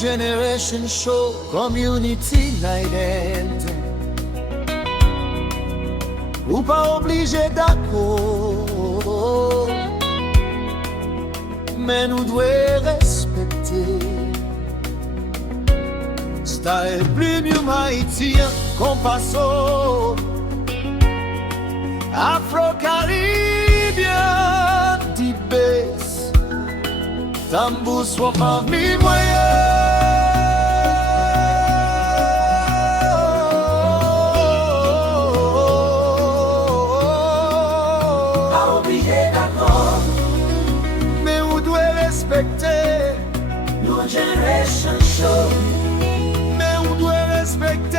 generation show, community united. Ou pas obligé d'accord, mais nous devons respecter. Style premium haïtien, compasso Afro-Caribbean, deep bass, tambou soit parmi moyens. Respecter New Generation Show, mais on doit respecter.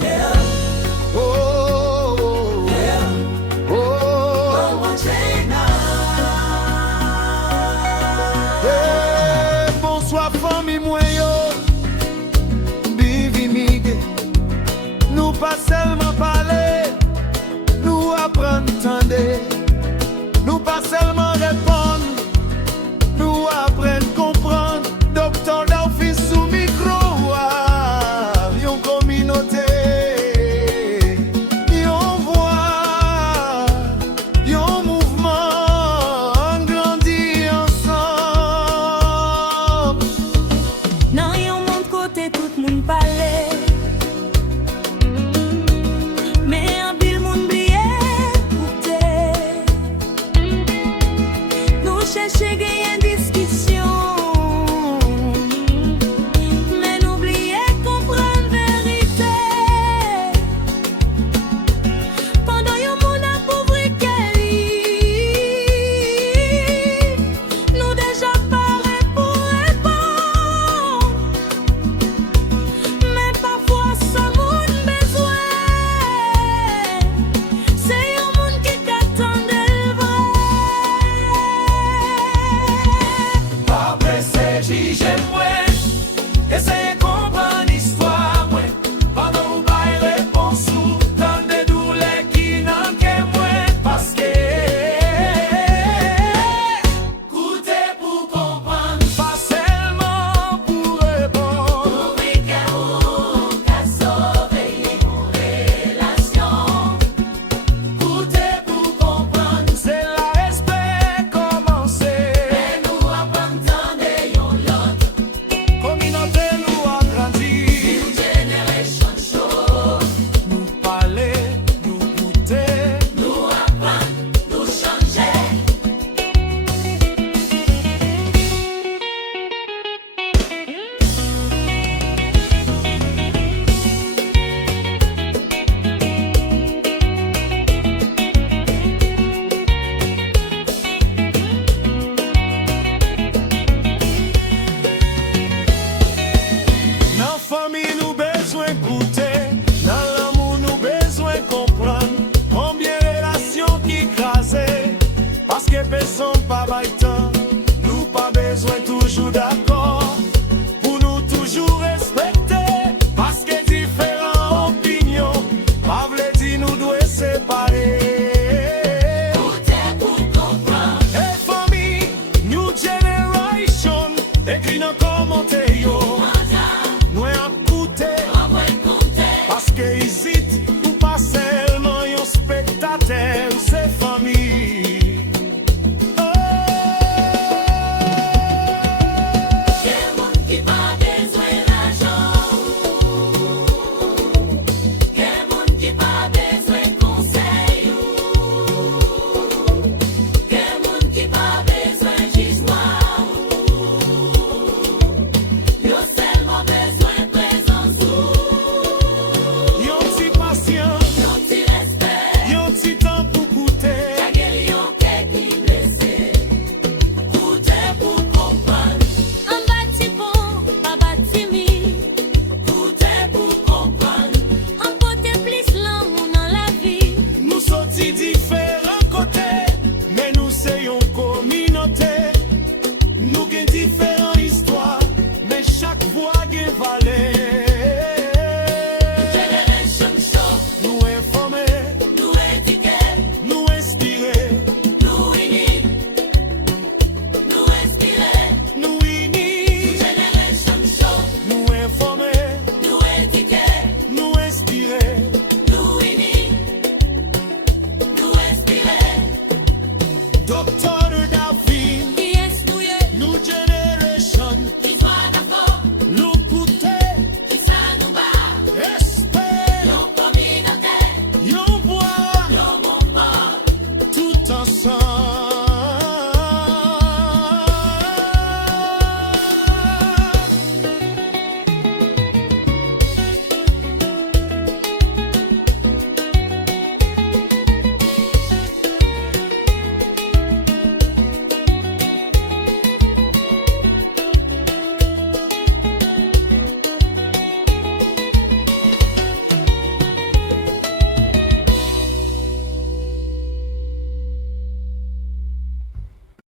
yeah, Oh, yeah, oh, bonsoir famille moyen, bivi migue. Nous pas seulement parler, nous apprendre tendre. Nous pas seulement répondre, nous apprendre comprendre. Docteur d'office sous micro, yon communauté, yon voix, yon mouvement, on grandit ensemble. Nan yon monde côté tout le monde parle, mais en pile monde blié écouter. Nous chercher gagner discussion, mais n'oubliez comprendre vérité. Pendant yon monde a pauvre nous déjà parlé pour répondre. Mais parfois ça monde besoin, c'est yon monde qui t'attend le vrai. Pas pressé, j'aime moins. Essayez de comprendre l'histoire, moi. Pendant ou pas réponse ou dans des douleurs qui n'en qu'est moins. Parce que écoutez pour comprendre, pas seulement pour répondre. Écoutez pour comprendre, c'est la respect commencer. Communauté nous a grandi. Nous parler, nous goûter. Dans la famille, nous besoin goûter. Dans l'amour, nous besoin comprendre. Combien de relations qui crasent. Parce que personne pas bâton. Nous pas besoin toujours d'accord. Pour nous toujours respecter. Parce que différentes opinions. Pas vle dire nous doit séparer. Hey famille, new generation. Écris dans commentaire yo. Nous à écouter. Parce que ici, ou pas seulement un spectateur, c'est famille. Oh. Yon ti patient, yon ti temps pour goûter. Un bâti bon, pas bâti mi. Un côté plus l'amour dans la vie. Nous sortis différents côtés, mais nous soyons communauté. Nous avons différentes histoires, mais chaque voix a valeur.